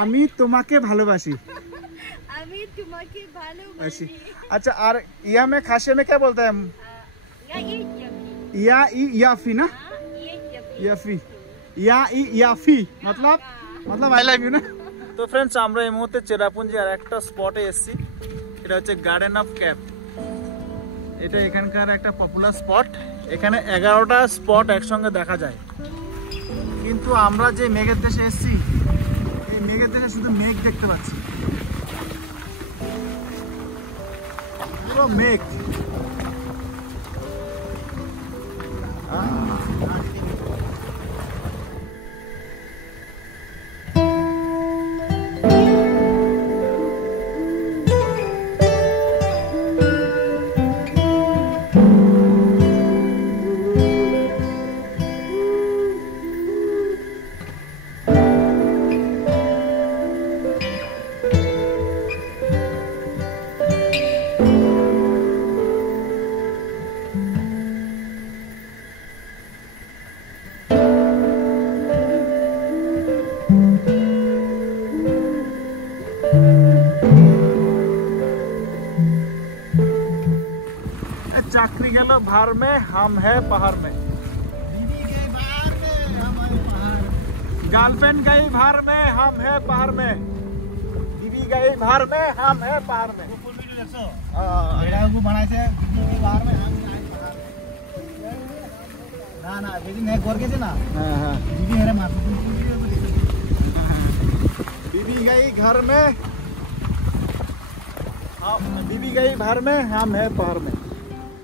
আমি তোমাকে ভালোবাসি। আমি তোমাকে ভালোবাসি। अच्छा और या में खासे में क्या बोलता है? या ई याफी ना, याफी या ई याफी मतलब आई लव यू ना। তো फ्रेंड्स আমরা এই মুহূর্তে চেরাপুঞ্জি আর একটা স্পটে এসেছি, এটা হচ্ছে গার্ডেন অফ ক্যাপ। এটা এখানকার একটা পপুলার স্পট। এখানে 11টা স্পট একসঙ্গে দেখা যায়, কিন্তু আমরা যে মেঘের দেশে এসেছি এই মেঘের দেশে শুধু মেঘ দেখতে পাচ্ছি, পুরো মেঘ। चाकरी गलो भार में, हम है पहाड़ में। बीवी गई भार में, हम है पहाड़। गर्लफ्रेंड गई भार में, हम है पहाड़ में। बीवी गई भार में, हम है पहाड़ में। वो फुल वीडियो देखो। एडा को बनाए थे बीवी गई भार में, हम है पहाड़ में। ना बेटी ने कर के थे ना। हां बीवी मेरे मार वीडियो को देखो। बीवी गई घर में, हम बीवी गई भार में, हम है पहाड़ में।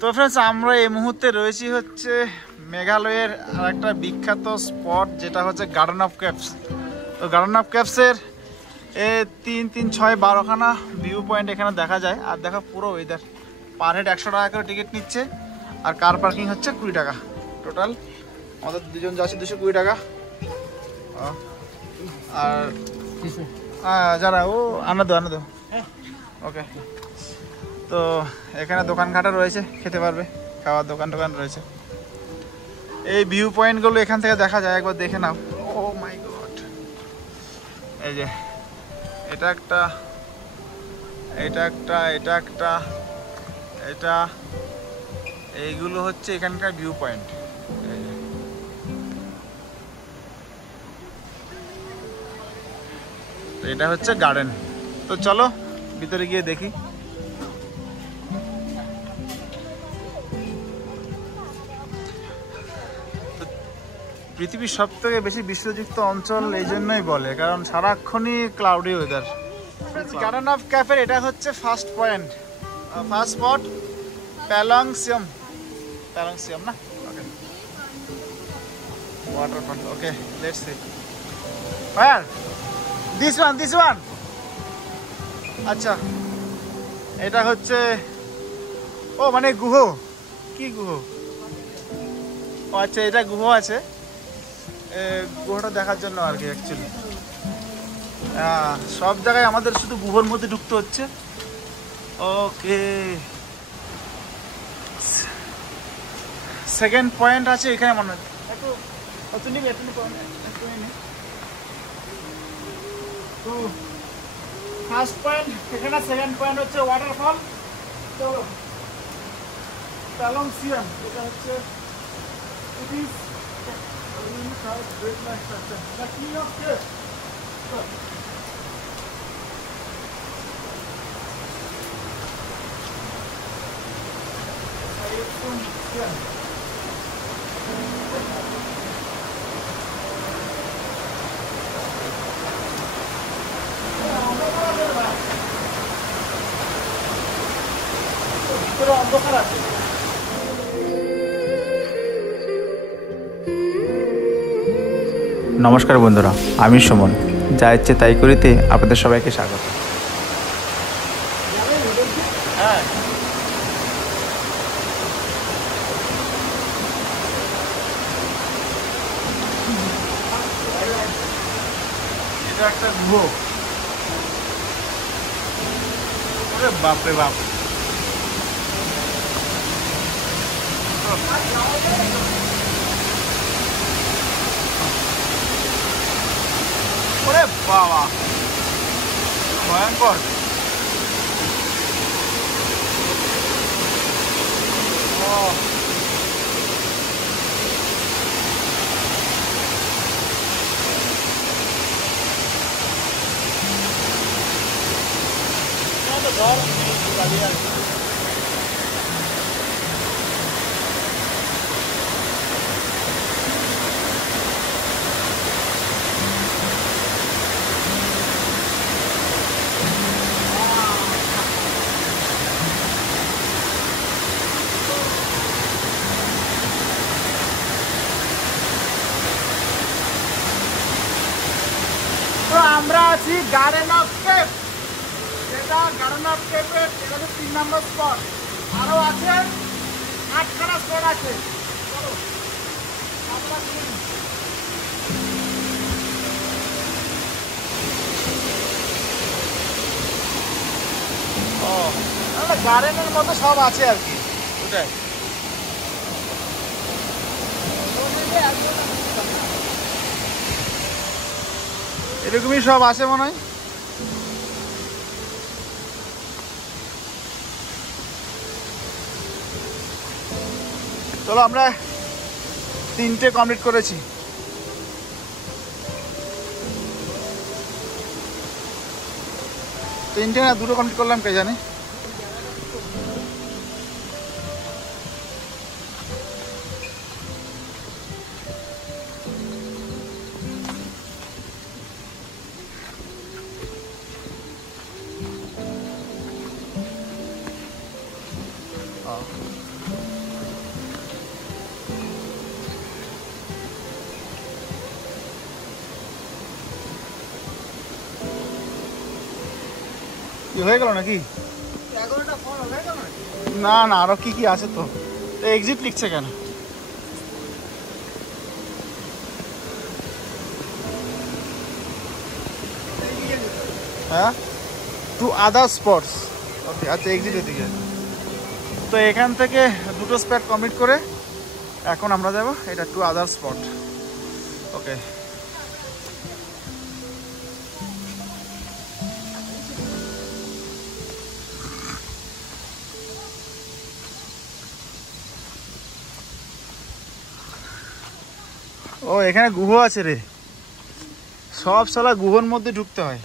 তো ফ্রেন্ডস আমরা এই মুহূর্তে রয়েছি হচ্ছে মেঘালয়ের আরেকটা বিখ্যাত স্পট, যেটা হচ্ছে গার্ডেন অফ ক্যাপস। তো গার্ডেন অফ ক্যাপসের 3, 3, 6, 12খানা ভিউ পয়েন্ট এখানে দেখা যায়। আর দেখো পুরো ওয়েদার, পার হেড 100 টাকা করে টিকিট নিচ্ছে, আর কার পার্কিং হচ্ছে 20 টাকা। টোটাল আমাদের দুজন যাচ্ছে 220 টাকা। আর যারা ও আনা দো ওকে। তো এখানে দোকানঘাটও রয়েছে, খেতে পারবে, খাওয়ার দোকান রয়েছে। এই ভিউ পয়েন্টগুলো এখান থেকে দেখা যায়, একবার দেখে নাও। ও মাই গড, এই যে এটা একটা, এটা এইগুলো হচ্ছে এখানকার ভিউ পয়েন্ট। এটা হচ্ছে গার্ডেন। তো চলো ভিতরে গিয়ে দেখি। পৃথিবীর সবথেকে বেশি বৃষ্টিযুক্ত অঞ্চল এই জন্যই বলে, কারণ সারাক্ষণই ক্লাউডি ওয়েদার। গার্ডেন অফ ক্যাফের এটা হচ্ছে ফার্স্ট পয়েন্ট, ফার্স্ট স্পট প্যালংসিয়াম না। Okay, waterfall. Okay, let's see fire this one. আচ্ছা, এটা হচ্ছে ও মানে গুহ, কি গুহ? ও আচ্ছা, এটা গুহ আছে, গুহটা দেখার জন্য আর কি। অ্যাকচুয়ালি সব জায়গায় আমাদের শুধু গুহর মধ্যে ঢুকতে হচ্ছে। ওকে, সেকেন্ড পয়েন্ট আছে এখানে মনে হয়। তো ফার্স্ট পয়েন্ট এখানে, সেকেন্ড পয়েন্ট হচ্ছে ওয়াটারফল। তো প্যালংসিয়াম, এটা হচ্ছে it is unique great life structure, the king of caves. ভিতরে অন্ধকার আছে। নমস্কার বন্ধুরা, আমি সুমন, যা ইচ্ছে তাই করিতে আপনাদের সবাইকে স্বাগত। এটা একটা গুহ, বাপরে বাপ। ওরে আরে বাবা ভয়ঙ্কর। আমরা আছি গার্ডেন অফ কেপ, এটা গার্ডেন অফ কেপের এটা হচ্ছে 3 নম্বর স্পট। আরো আছে 8খানা স্পট আছে। চলো আমরা গার্ডেনের মতো সব আছে আর কি, ওটাই। এরকমই সব আছে মনে হয়। চলো আমরা 3টে কমপ্লিট করেছি। 3টে না 2টো কমপ্লিট করলাম কে জানে। হয়ে গেল নাকি? না না আরো কি কি আছে তো। এক্সিট লিখছে কেন? হ্যাঁ, টু আদার স্পটস। ওকে আচ্ছা, এক্সিটের দিকে। তো এখান থেকে 2টো স্পট কমপ্লিট করে এখন আমরা যাব এটা টু আদার স্পট। ওকে ও এখানে গুহ আছে রে, সব সালা গুহর মধ্যে ঢুকতে হয়।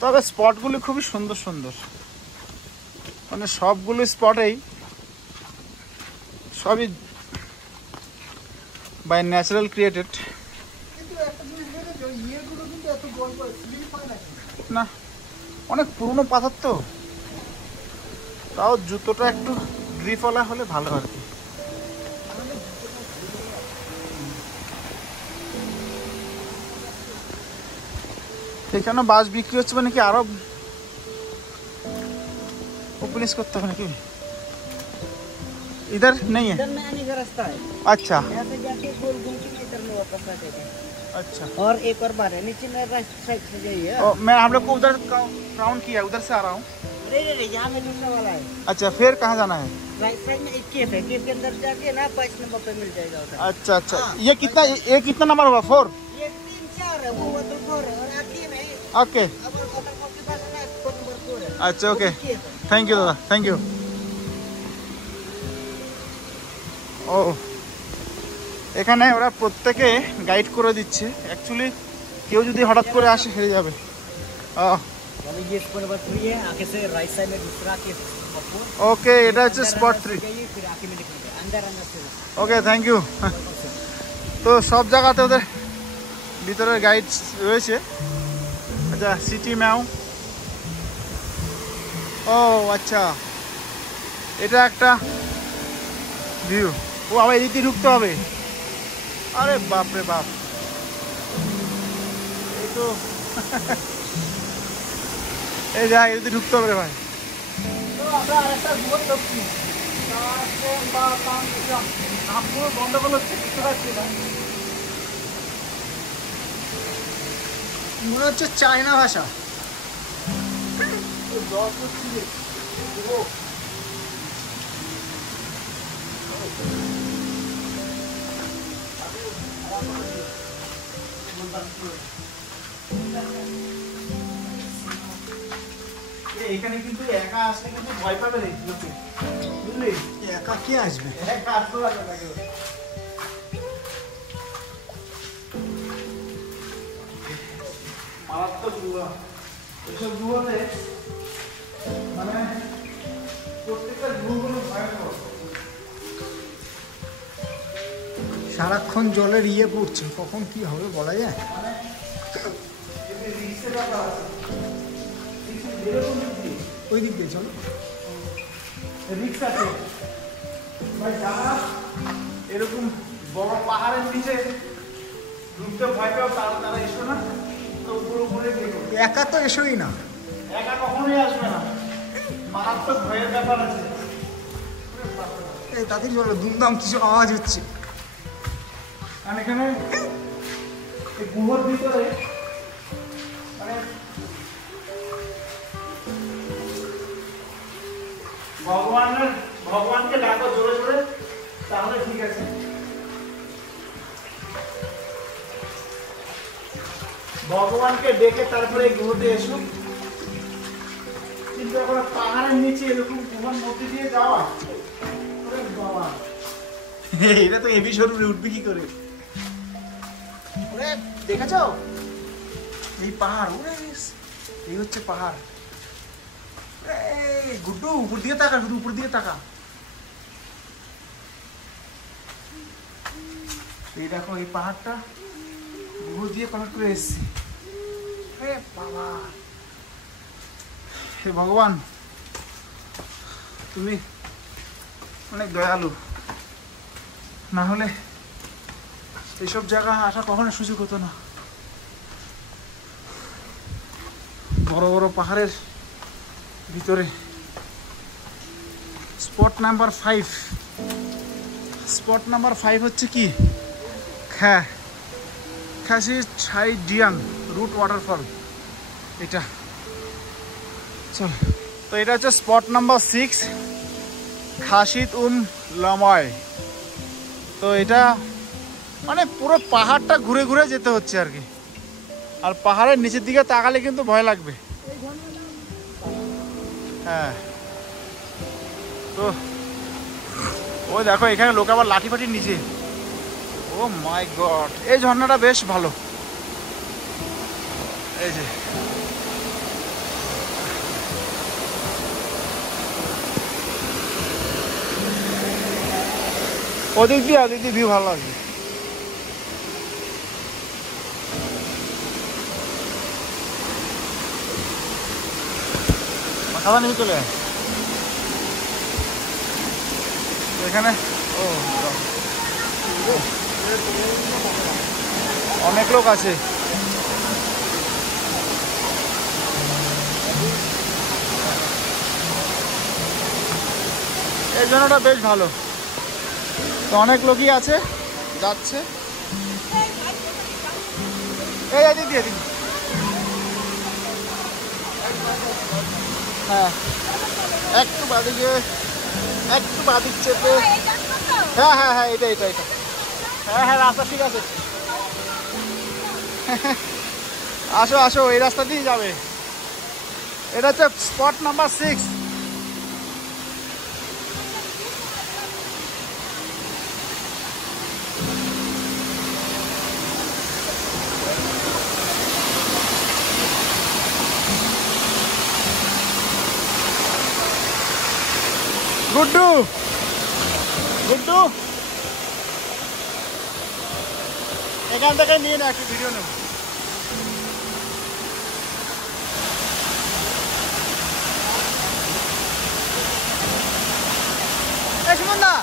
তবে স্পটগুলি খুবই সুন্দর সুন্দর, মানে সবগুলো স্পটেই সবই বাই ন্যাচারাল ক্রিয়েটেড। না অনেক পুরনো পাথর তো, তাও জুতোটা একটু গ্রিপওয়ালা হলে ভালো আর কি। এখানে বাস বিক্রি হচ্ছে মানে কি আরো ओपनिंग करते हैं कि इधर नहीं है? इधर में आने का रास्ता है। अच्छा यहाँ से जाके गोल घूम के इधर में वापस आ जाएंगे। अच्छा और एक और बार है नीचे में राइट साइड से जाइए। मैं हम लोग को उधर राउंड किया, उधर से आ रहा हूँ। अरे यहाँ में दूसरा वाला है। अच्छा फिर कहाँ जाना है? राइट साइड में एक केफ है, केफ के अंदर जाके ना 5 नंबर पे मिल जाएगा उधर। अच्छा अच्छा ये कितना नंबर होगा? 4? ये 3 4 है, वो वाटर 4 है और आगे में ओके अब वाटर के पास ना स्पॉट नंबर 4 है। अच्छा ओके थैंक यू दादा, थैंक यू। ও এখানে ওরা প্রত্যেকে গাইড করে দিচ্ছে। অ্যাকচুয়ালি কেউ যদি হঠাৎ করে আসে হেরে যাবে। ये स्पॉट नंबर 3 है, आगे से राइट साइड में दूसरा केफ। ওকে এটা হচ্ছে স্পট 3। फिर आगे में निकलेंगे अंदर अंदर से। Okay thank you. তো সব জায়গাতে ওদের ভিতরের গাইড রয়েছে। আচ্ছা সিটি ম্যাও, ও আচ্ছা এটা একটা ভিউ। ও আবার এদিকে ঢুকতে হবে? আরে বাপ রে বাপ, এই তো এই যা এদিকে ঢুকতে হবে রে ভাই। তো আমরা আরেকটা গুহর ঢুকছি, পুরো গন্ডগোল হচ্ছে, বুঝতে পারছি না। মনে হচ্ছে চায়না ভাষা। এখানে কিন্তু একা আসলে কিন্তু ভয় পাবে রে লোকে, বুঝলি? একা কে আসবে? একা আসতে পারবে না কেউ। মারাত্মক গুহা, এসব গুহাতে মানে প্রত্যেকটা গুহাগুলো ভয়ঙ্কর। সারাক্ষণ জলের ইয়ে পড়ছে, কখন কি হবে বলা যায়? মানে যদি রিক্সের ব্যাপার আছে, রিক্সের যেরকম দিক দিয়ে ওই দিক দিয়ে চলো। রিক্স আছে ভাই, যারা এরকম বড় পাহাড়ের নিচে ঢুকতে ভয় পাও তারা এসো না, তো উপরে উপরে দেখো। একা তো এসোই না। একা কখনোই আসবে না, মারাত্মক ভয়ের ব্যাপার আছে। এই তাড়াতাড়ি চলো, দুমদাম কিছু আওয়াজ হচ্ছে। কারণ এখানে এই গুহার ভিতরে মানে ভগবানকে ডাকো জোরে জোরে, তাহলে ঠিক আছে। ভগবানকে ডেকে তারপরে এই গুহাতে এসো। কিন্তু এখন পাহাড়ের নিচে এরকম গুহার মধ্যে দিয়ে যাওয়া, ওরে বাবা, এটা তো হেভি সরু, উঠবে কি করে? ওরে দেখেছ এই পাহাড়, ওরে এই হচ্ছে পাহাড়। গুড্ডু উপর দিকে তাকা, শুধু উপর দিকে তাকা। এই দেখো এই পাহাড়টা গুহা দিয়ে কানেক্ট করে এসেছি। বাবা, হে ভগবান, তুমি অনেক দয়ালু, না হলে এইসব জায়গা আসা কখনো সুযোগ হতো না। বড় বড় পাহাড়ের ভিতরে স্পট নাম্বার 5, স্পট নাম্বার 5 হচ্ছে কি, খাসি ছাই ডিয়াং রুট ওয়াটারফল। এটা চল, তো এটা হচ্ছে স্পট নাম্বার 6 খাসিত লাময়। তো এটা মানে পুরো পাহাড়টা ঘুরে ঘুরে যেতে হচ্ছে আর কি, আর পাহাড়ের নিচের দিকে তাকালে কিন্তু ভয় লাগবে। হ্যাঁ, তো ওই দেখো এখানে লোক আবার লাঠি ফাটির নিচে। ও মাই গড, এই ঝর্ণাটা বেশ ভালো। এই যে ওদিক দিয়ে ভিউ ভালো লাগবে। খাবার নিয়ে চলে এখানে। ও অনেক লোক আছে। এই জন্যটা বেশ ভালো, তো অনেক লোকই আছে যাচ্ছে। এই দিক দিয়ে দিন, হ্যাঁ একটু বাদিকে, একটু বাদিক চেপে। হ্যাঁ হ্যাঁ হ্যাঁ, এটা এটা এটা, হ্যাঁ হ্যাঁ রাস্তা ঠিক আছে। আসো আসো, এই রাস্তা দিয়ে যাবে। এটা হচ্ছে স্পট নাম্বার 6। গুড্ডু গুড্ডু, এখান থেকে নিয়ে না একটু ভিডিও নেব। সুমন দা,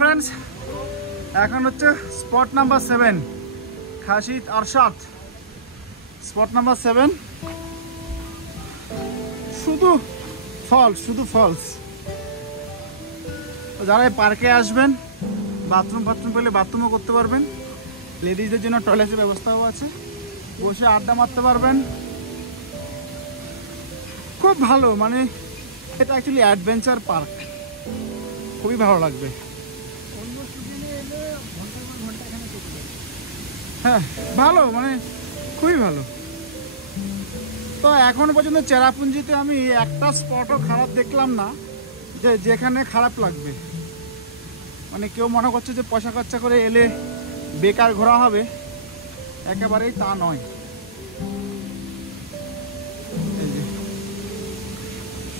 ফ্রেন্ডস, এখন হচ্ছে স্পট নাম্বার 7, খাসিদ আরশাদ। স্পট নাম্বার 7, শুধু ফলস। যারা এই পার্কে আসবেন, বাথরুম পেলে বাথরুমও করতে পারবেন। লেডিজদের জন্য টয়লেটের ব্যবস্থাও আছে, বসে আড্ডা মারতে পারবেন। খুব ভালো, মানে এটা অ্যাকচুয়ালি অ্যাডভেঞ্চার পার্ক, খুবই ভালো লাগবে। হ্যাঁ ভালো, মানে খুবই ভালো। তো এখনো পর্যন্ত চেরাপুঞ্জিতে আমি একটা স্পটও খারাপ দেখলাম না যেখানে খারাপ লাগবে। মানে কেউ মনে করছে যে পয়সা খরচা করে এলে বেকার ঘোরা হবে, একেবারেই তা নয়।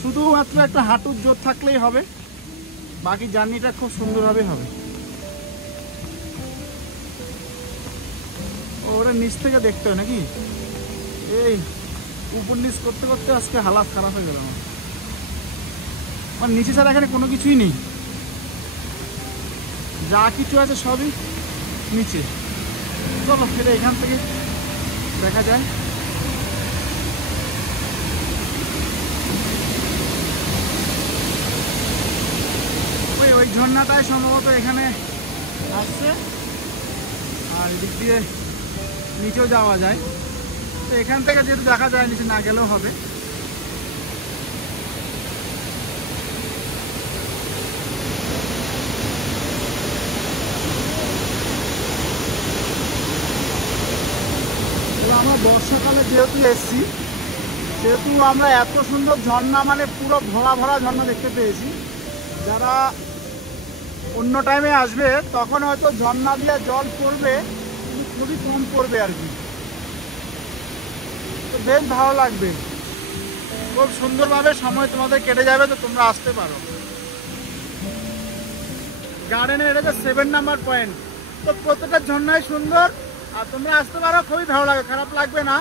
শুধুমাত্র একটা হাঁটুর জোর থাকলেই হবে, বাকি জার্নিটা খুব সুন্দরভাবে হবে। ওরা নিচ থেকে দেখতে হয় নাকি? এই উপর নিচ করতে করতে আজকে হালাত খারাপ হয়ে গেল আমার। আমার নিচে ছাড়া এখানে কোনো কিছুই নেই, যা কিছু আছে সবই নিচে। চলো ফিরে এখান থেকে দেখা যায়। ওই ঝর্ণাটাই সম্ভবত এখানে আসছে, আর এদিক দিয়ে নিচেও যাওয়া যায়। তো এখান থেকে যেহেতু দেখা যায়, নিচে না গেলেও হবে। আমরা বর্ষাকালে যেহেতু এসছি, সেহেতু আমরা এত সুন্দর ঝর্ণা, মানে পুরো ভরা ঝর্ণা দেখতে পেয়েছি। যারা অন্য টাইমে আসবে তখন হয়তো ঝর্ণা দিয়ে জল পড়বে, কিন্তু খুবই কম পড়বে আর কি। তো বেশ ভালো লাগবে, খুব সুন্দরভাবে সময় তোমাদের কেটে যাবে। তো তোমরা আসতে পারো। গার্ডেনের এটা 7 নাম্বার পয়েন্ট। তো প্রত্যেকটা ঝর্ণাই সুন্দর, আর তোমরা আসতে পারো, খুবই ভালো লাগে, খারাপ লাগবে না।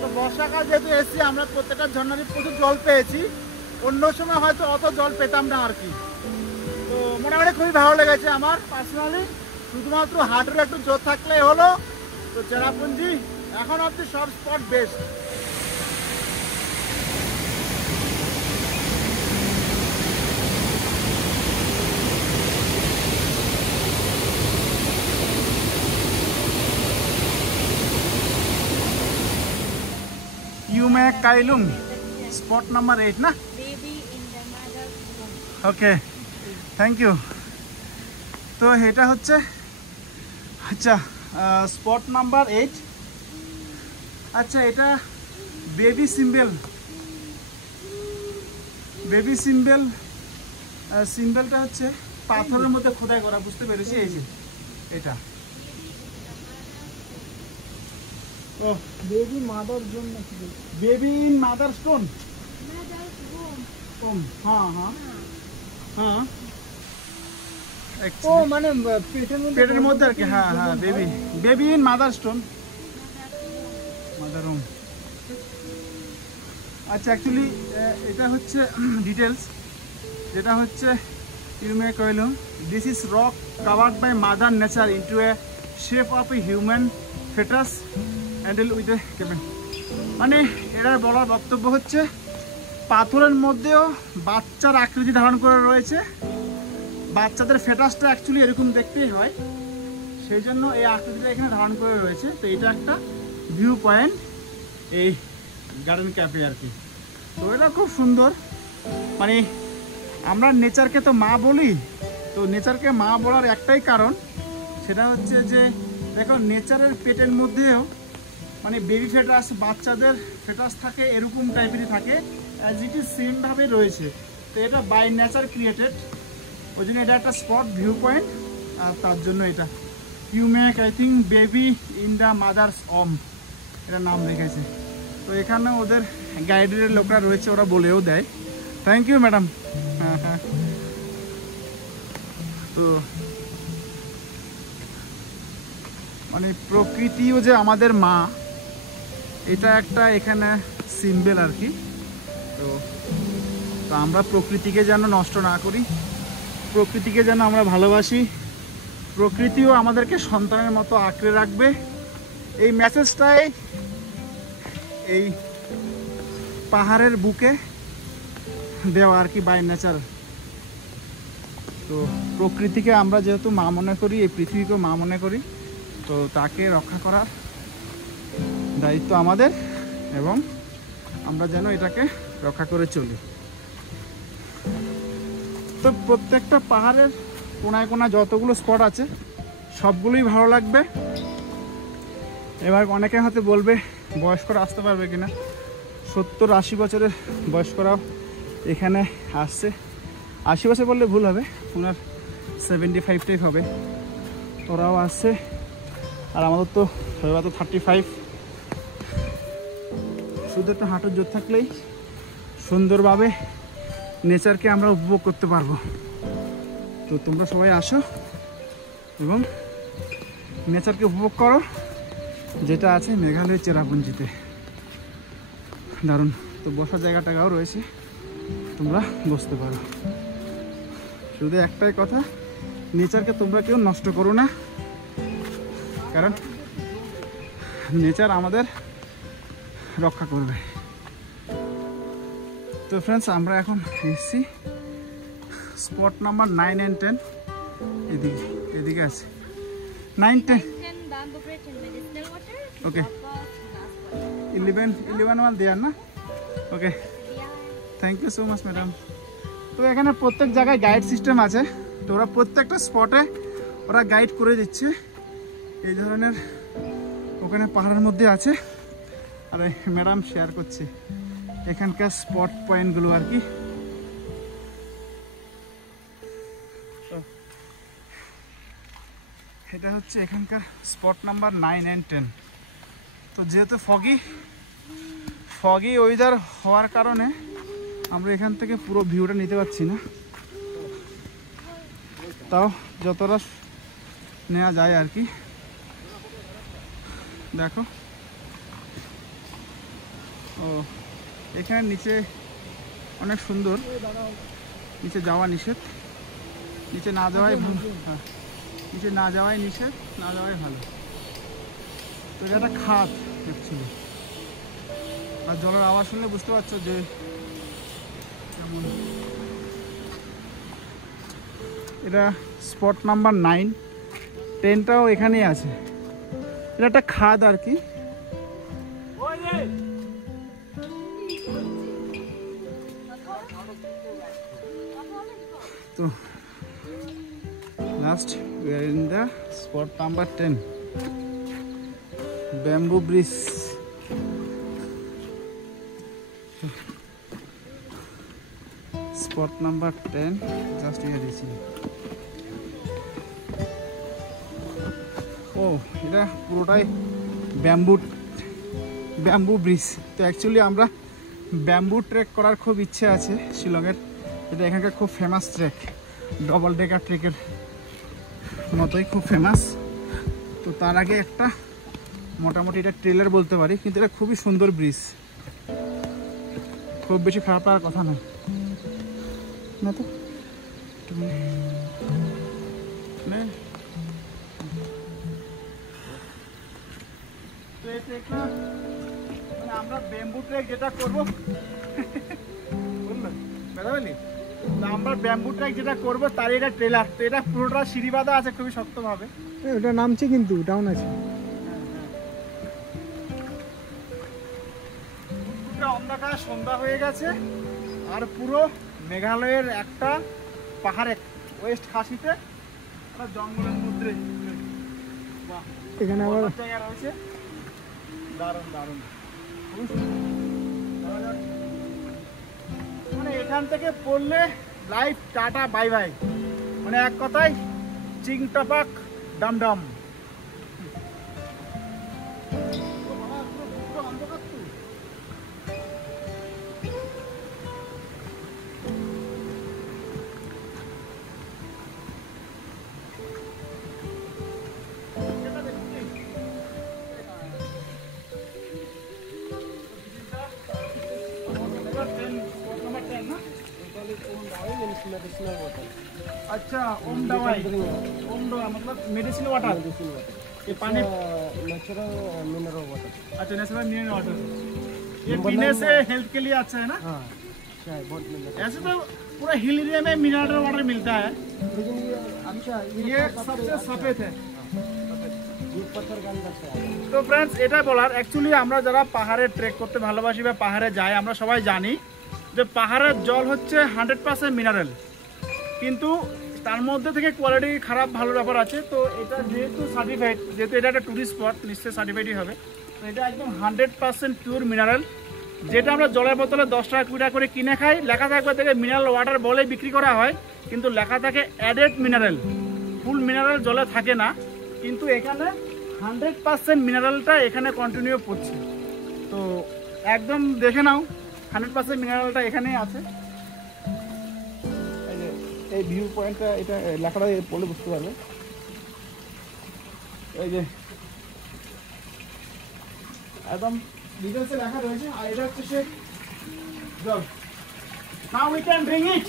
তো বর্ষাকাল যেহেতু এসেছি, আমরা প্রত্যেকটা ঝর্ণারই প্রচুর জল পেয়েছি। অন্য সময় হয়তো অত জল পেতাম না আর কি। তো মোটামুটি খুবই ভালো লেগেছে আমার পার্সোনালি। শুধুমাত্র হাঁটুর একটু জোর থাকলেই হলো। তো চেরাপুঞ্জি এখন অব্দি সব spot best. Yume Kailung, spot number 8 না? Baby in the mother's womb. Okay, thank you. তো এটা হচ্ছে আচ্ছা স্পট নাম্বার 8। আচ্ছা, এটা বেবি সিম্বল। সিম্বলটা হচ্ছে পাথরের মধ্যে খোদাই করা, বুঝতে পেরেছি। এই যে এটা, ও বেবি মাদার জোন নাকি, baby in mother stone. Mother's womb. হ্যাঁ হ্যাঁ হ্যাঁ, ও মানে পেটের মধ্যে আর কি। হ্যাঁ হ্যাঁ, baby in mother stone, mother room. আচ্ছা, অ্যাকচুয়ালি এটা হচ্ছে ডিটেলস, যেটা হচ্ছে ইউমে কাইলুং। This is rock covered by mother nature into a shape of a human fetus handle with a কেবেন। মানে এরা বলার বক্তব্য হচ্ছে, পাথরের মধ্যেও বাচ্চার আকৃতি ধারণ করে রয়েছে। বাচ্চাদের ফেটাসটা অ্যাকচুয়ালি এরকম দেখতেই হয়, সেই জন্য এই আকৃতিটা এখানে ধারণ করে রয়েছে। তো এটা একটা ভিউ পয়েন্ট এই গার্ডেন ক্যাফে আর কি। তো এটা খুব সুন্দর। মানে আমরা নেচারকে তো মা বলি, তো নেচারকে মা বলার একটাই কারণ, সেটা হচ্ছে যে দেখো, নেচারের পেটের মধ্যেও মানে বেবি ফেটাস, বাচ্চাদের ফেটাস থাকে, এরকম টাইপেরই থাকে, অ্যাজ ইট ইজ সেমভাবে রয়েছে। তো এটা বাই নেচার ক্রিয়েটেড, ওই জন্য এটা একটা স্পট ভিউ পয়েন্ট। আর তার জন্য এটা ইউমেক, I think baby in the mother's womb, এটা নাম রেখেছে। তো এখানে ওদের গাইডের লোকরা রয়েছে, ওরা বলেও দেয়। Thank you madam. হ্যাঁ হ্যাঁ। তো মানে প্রকৃতিও যে আমাদের মা, এটা একটা এখানে সিম্বল আর কি। তো আমরা প্রকৃতিকে যেন নষ্ট না করি, প্রকৃতিকে যেন আমরা ভালোবাসি, প্রকৃতিও আমাদেরকে সন্তানের মতো আঁকড়ে রাখবে, এই মেসেজটাই এই পাহাড়ের বুকে দেওয়া আর কি, বাই নেচার। তো প্রকৃতিকে আমরা যেহেতু মা মনে করি, এই পৃথিবীকেও মা মনে করি, তো তাকে রক্ষা করার দায়িত্ব আমাদের, এবং আমরা যেন এটাকে রক্ষা করে চলি। তো প্রত্যেকটা পাহাড়ের কোনায় কোনায় যতগুলো স্পট আছে সবগুলোই ভালো লাগবে। এবার অনেকে হয়তো বলবে বয়স্করা আসতে পারবে কিনা, 70-80 বছরের বয়স্করাও এখানে আসছে। 80 বছর বললে ভুল হবে, ওনার 75 হবে, ওরাও আসছে। আর আমাদের তো সবাই তো 35। শুধু একটু হাঁটুর জোর থাকলেই সুন্দরভাবে নেচারকে আমরা উপভোগ করতে পারবো। তো তোমরা সবাই আসো এবং নেচারকে উপভোগ করো, যেটা আছে মেঘালয়ের চেরাপুঞ্জিতে। দারুণ। তো বসার জায়গাটাও রয়েছে, তোমরা বসতে পারো। শুধু একটাই কথা, নেচারকে তোমরা কেউ নষ্ট করো না, কারণ নেচার আমাদের রক্ষা করবে। তো ফ্রেন্ডস, আমরা এখন এসেছি স্পট নাম্বার 9 and 10। এদিকে আছে 9, 10। Okay. 11 one there না? Okay. Thank you so much madam. তো এখানে প্রত্যেক জায়গায় গাইড সিস্টেম আছে, তো ওরা প্রত্যেকটা স্পটে ওরা গাইড করে দিচ্ছে। এই ধরনের ওখানে পাহাড়ের মধ্যে আছে, আর ম্যাডাম শেয়ার করছে এখানকার স্পট পয়েন্টগুলো আর কি। এটা হচ্ছে এখানকার স্পট নাম্বার 9 and 10। তো যেহেতু ফগি ওয়েদার হওয়ার কারণে আমরা এখান থেকে পুরো ভিউটা নিতে পারছি না, তাও যতটা নেওয়া যায় আর কি। দেখো, ও এখানে নিচে অনেক সুন্দর, নিচে যাওয়া নিষেধ, নিচে না যাওয়াই ভালো। হ্যাঁ, নিচে না যাওয়াই নিষেধ, না যাওয়াই ভালো। তো এটা একটা খাদ অ্যাকচুয়ালি, আর জলের আওয়াজ শুনলে বুঝতে পারছো যে কেমন। এটা স্পট নাম্বার 9, 10টাও এখানেই আছে। এটা একটা খাদ আর কি। তো last we are in the spot number 10, bamboo bridge। spot number 10 just here is here। ও এটা পুরোটাই ব্যাম্বু ব্রিজ। তো অ্যাকচুয়ালি আমরা ব্যাম্বু ট্রেক করার খুব ইচ্ছে আছে শিলংয়ের। এটা এখানকার খুব ফেমাস ট্রেক, ডবল ডেকার ট্রেকের মতোই খুব ফেমাস। তো তার আগে একটা মোটামুটি এটা ট্রেলার বলতে পারি, কিন্তু এটা খুবই সুন্দর ব্রিজ, খুব বেশি খারাপ লাগার কথা নয় না। তো আমরা ব্যাম্বু ট্রেক যেটা করবো, বুঝলেন বেদাবেলি, আমরা ব্যাম্বু ট্রেক যেটা করবো তার এটা ট্রেলার। তো এটা পুরোটা সিঁড়ি বাঁধা আছে খুবই শক্তভাবে, ওটা নামছে কিন্তু ডাউন আছে। অন্ধকার সন্ধ্যা হয়ে গেছে, আর পুরো মেঘালয়ের একটা পাহাড়ে ওয়েস্ট খাসিতে জঙ্গলের মধ্যে এখানে আবার জায়গা রয়েছে। দারুণ দারুণ, মানে এখান থেকে পড়লে লাইফ টাটা বাই বাই, মানে এক কথায় চিং টাপাক ডামডাম। मेडिसिनल वाटर अच्छा ओम दवाई मतलब मेडिसिन वाटर ये पानी नेचुरल मिनरल वाटर अच्छा नेचुरल मिनरल वाटर ये पीने से हेल्थ के लिए अच्छा है ना हाँ बहुत मिनरल ऐसे तो पूरा हिल एरिया में मिनरल वाटर मिलता है लेकिन ये अच्छा ये सबसे सफेद है ये पत्थर का अंदर से आया তো फ्रेंड्स এটা বলার অ্যাকচুয়ালি আমরা যারা পাহাড়ে ট্রেক করতে ভালোবাসি বা পাহাড়ে যাই আমরা সবাই জানি যে পাহাড়ের জল হচ্ছে 100% মিনারেল কিন্তু তার মধ্যে থেকে কোয়ালিটি খারাপ ভালো ব্যাপার আছে তো এটা যেহেতু সার্টিফাইড যেহেতু এটা একটা টুরিস্ট স্পট নিশ্চয়ই সার্টিফাইডই হবে তো এটা একদম 100% পিওর মিনারেল যেটা আমরা জলের বোতলে 10 টাকা 20 টাকা করে কিনে খাই লেখা থাকবে থেকে মিনারেল ওয়াটার বলে বিক্রি করা হয় কিন্তু লেখা থাকে অ্যাডেড মিনারেল ফুল মিনারেল জলে থাকে না কিন্তু এখানে 100% মিনারেলটা এখানে কন্টিনিউ করছে তো একদম দেখে নাও 100% মিনারেলটা এখানেই আছে এই ভিউ পয়েন্টটা এটা লেখাটা পড়লে বুঝতে পারবে এই যে একদম ডিটেলসে লেখা রয়েছে আর এটা হচ্ছে সে জল now we can drink it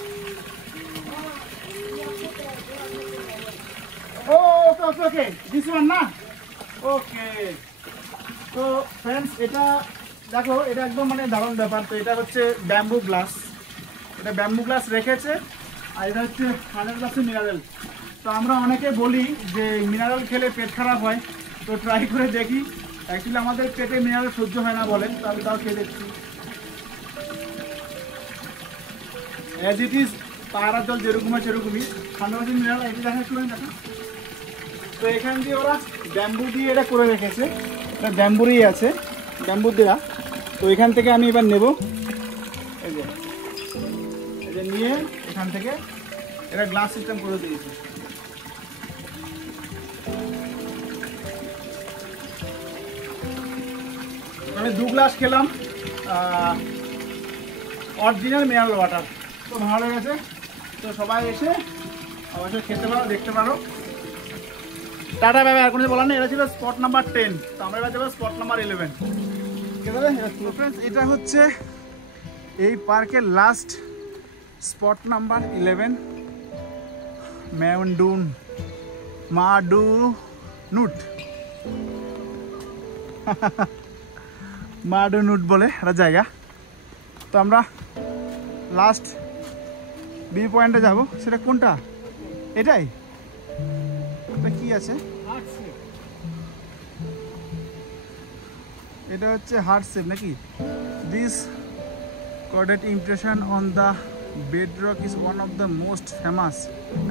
ও okay okay okay this one না ওকে তো फ्रेंड्स এটা দেখো এটা একদম মানে দারুণ ব্যাপার তো এটা হচ্ছে ব্যাম্বু গ্লাস এটা ব্যাম্বু গ্লাস রেখেছে আর এটা হচ্ছে 100% মিনারেল তো আমরা অনেকে বলি যে মিনারেল খেলে পেট খারাপ হয় তো ট্রাই করে দেখি অ্যাকচুয়ালি আমাদের পেটে মিনারেল সহ্য হয় না বলেন তো আমি তাও খেয়ে দেখছি অ্যাজ ইট ইজ পাহাড়ের জল যেরকম হয় সেরকমই 100% মিনারেল এটা দেখা একটু দেখো তো এখান দিয়ে ওরা ব্যাম্বু দিয়ে এটা করে রেখেছে এটা ব্যাম্বুরই আছে ব্যাম্বু দেওয়া তো এখান থেকে আমি এবার নেব এই যে নিয়ে এখান থেকে এটা গ্লাস সিস্টেম করে দিয়েছি আমি 2 গ্লাস খেলাম অরিজিনাল মিনারেল ওয়াটার তো ভালো লেগেছে তো সবাই এসে অবশ্যই খেতে পারো দেখতে পারো টাটা বাই বাই আর কোনো বলার নেই এটা ছিল স্পট নাম্বার 10 তো আমরা এবার যাবো স্পট নাম্বার 11 ফ্রেন্ডস এটা হচ্ছে এই পার্কের লাস্ট স্পট নাম্বার 11 মাডুনুট বলে একটা জায়গা তো আমরা লাস্ট ভিউ পয়েন্টে যাব সেটা কোনটা এটাই এটা কি আছে এটা হচ্ছে হার্ট শেপ নাকি this corded impression on the bedrock is one of the most famous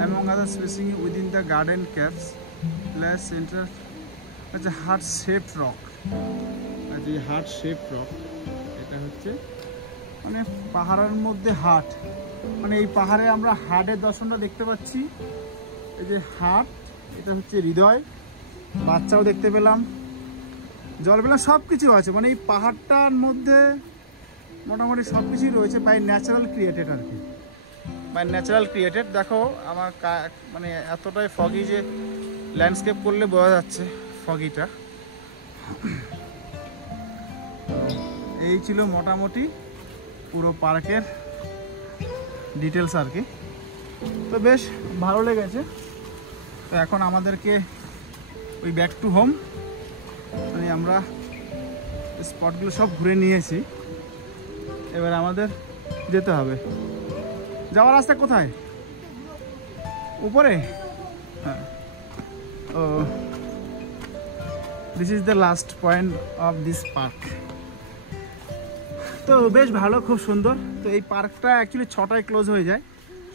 among other species within the garden caves last center it's a heart shaped rock as a heart shaped rock এটা হচ্ছে মানে পাহাড়ের মধ্যে heart মানে এই পাহাড়ে আমরা হার্টের দর্শনটা দেখতে পাচ্ছি এই যে হার্ট এটা হচ্ছে হৃদয় বাচ্চাও দেখতে পেলাম জল পেলাম সব কিছু আছে মানে এই পাহাড়টার মধ্যে মোটামুটি সব কিছুই রয়েছে বাই ন্যাচারাল ক্রিয়েটেড আর কি বাই ন্যাচারাল ক্রিয়েটেড দেখো আমার মানে এতটাই ফগি যে ল্যান্ডস্কেপ করলে বোঝা যাচ্ছে ফগিটা এই ছিল মোটামুটি পুরো পার্কের ডিটেলস আর কি তো বেশ ভালো লেগেছে তো এখন আমাদেরকে ওই ব্যাক টু হোম মানে আমরা স্পটগুলো সব ঘুরে নিয়েছি এবার আমাদের যেতে হবে যাওয়ার রাস্তা কোথায় উপরে হ্যাঁ ও this is the last point of this park তো বেশ ভালো খুব সুন্দর তো এই পার্কটা অ্যাকচুয়ালি 6টায় ক্লোজ হয়ে যায়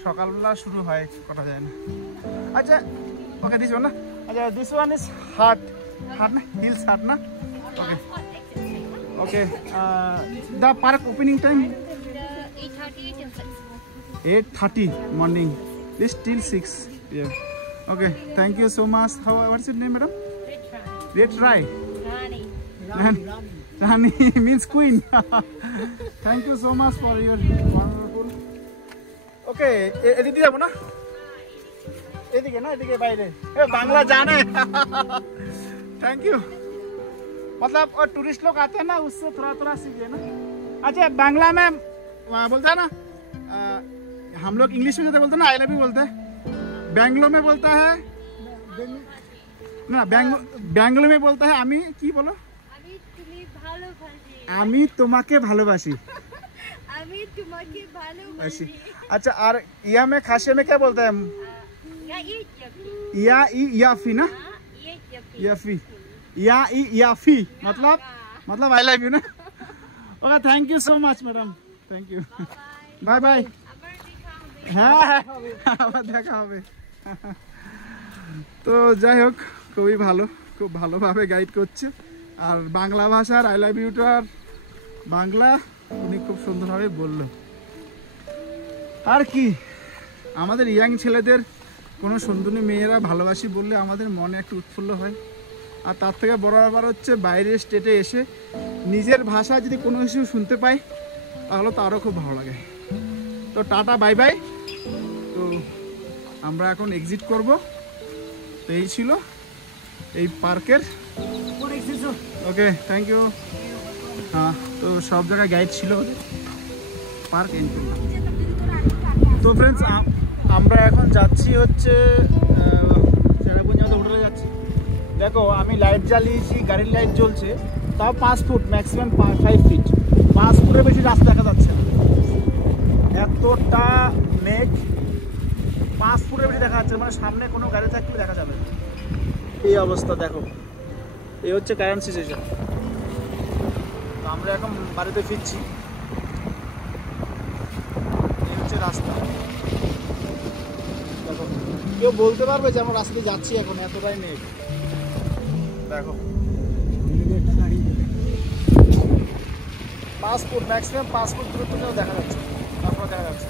সকালবেলা শুরু হয় করা যায় না আচ্ছা ওকে দিস না আচ্ছা দিস ওয়ান ইজ হার্ট না হিলস হার্ট না okay okay the park opening time 8:30 morning this till 6 p.m. okay thank you so much how what's your name madam Red Rai Rani means queen thank you so much for your wonderful okay এদিকে যাব না এদিকে না এদিকে বাইরে বাংলা জানে thank you मतलब और टूरिस्ट लोग आते हैं ना उससे थोड़ा थोड़ा सीखे ना अच्छा बांग्ला में बोलता है ना हम लोग इंग्लिश में जैसे बोलते हैं ना आई लव यू बोलते हैं, बैंगलोर में बोलता है ना, बैंगलोर में बोलता है आमी की बोलो, আমি তুমি ভালোবাসি आमी तुम्हाके भालोबासी। আমি তোমাকে ভালোবাসি अच्छा, और या में खासे में क्या बोलता है? या ये जबी या ई याफी ना, ये जबी याफी, या ई याफी मतलब आई लव यू ना। Okay, thank you so much madam, thank you, bye bye. আবার দেখা হবে হ্যাঁ আবার দেখা হবে। তো যাই হোক, খুবই ভালো, খুব ভালোভাবে গাইড করছে। আর বাংলা ভাষার আই লাভ ইউটার বাংলা উনি খুব সুন্দরভাবে বলল। আর কি, আমাদের ইয়াং ছেলেদের কোনো সুন্দরী মেয়েরা ভালোবাসি বললে আমাদের মনে একটু উৎফুল্ল হয়। আর তার থেকে বড় ব্যাপার হচ্ছে বাইরের স্টেটে এসে নিজের ভাষা যদি কোনো কিছু শুনতে পাই তাহলে তো আরও খুব ভালো লাগে। তো টাটা, বাই বাই। তো আমরা এখন এক্সিট করব। তো এই ছিল এই পার্কের। ওকে, থ্যাংক ইউ। হ্যাঁ, তো সব জায়গায় গাইড ছিল, পার্ক এন্ড করলাম। তো ফ্রেন্ডস, আমরা এখন যাচ্ছি হচ্ছে চেরাপুঞ্জি হোটেলে যাচ্ছি। দেখো, আমি লাইট জ্বালিয়েছি, গাড়ির লাইট জ্বলছে, তাও 5 ফুট, ম্যাক্সিমাম 5 ফিট, 5 ফুটের বেশি রাস্তা দেখা যাচ্ছে না, এতটা মেঘ। 5 ফুটের বেশি দেখা যাচ্ছে, মানে সামনে কোনো গাড়ি থাকলে দেখা যাবে না। এই অবস্থা দেখো, এই হচ্ছে কারেন্ট সিচুয়েশন। তো আমরা এখন বাড়িতে ফিরছি। এই হচ্ছে রাস্তা। দেখো, কেউ বলতে পারবে যে আমরা রাস্তায় যাচ্ছি এখন, এতটাই মেঘ। দেখো, 5 ফুট, ম্যাক্সিমাম 5 ফুট দূরত্ব দেখা যাচ্ছে, তারপর দেখা যাচ্ছে।